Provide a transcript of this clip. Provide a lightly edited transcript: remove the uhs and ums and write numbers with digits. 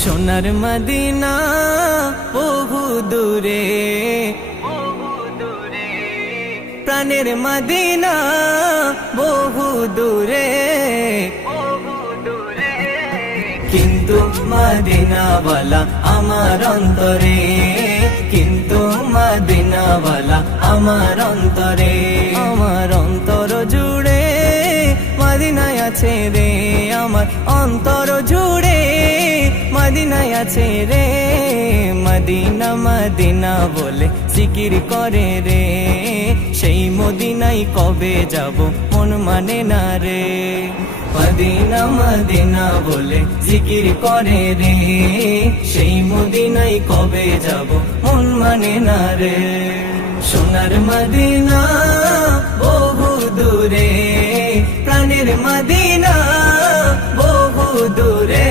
সোনার মদিনা বহু দূরে, প্রাণের মদিনা বহু দূরে, কিন্তু মদিনাওয়ালা আমার অন্তরে, কিন্তু মদিনাওয়ালা আমার অন্তরে, আমার অন্তর জুড়ে মদিনায় আছে রে, আমার অন্তর জুড়ে মদিনায় আছে রে। মদিনা মদিনা বলে জিকির করে রে, সেই মদিনায় কবে যাব মন মানে না রে। মদিনা মদিনা বলে জিকির করে রে, সেই মদিনায় কবে যাব মন মানে না রে। সোনার মদিনা বহু দূরে, প্রাণের মদিনা বহু দূরে।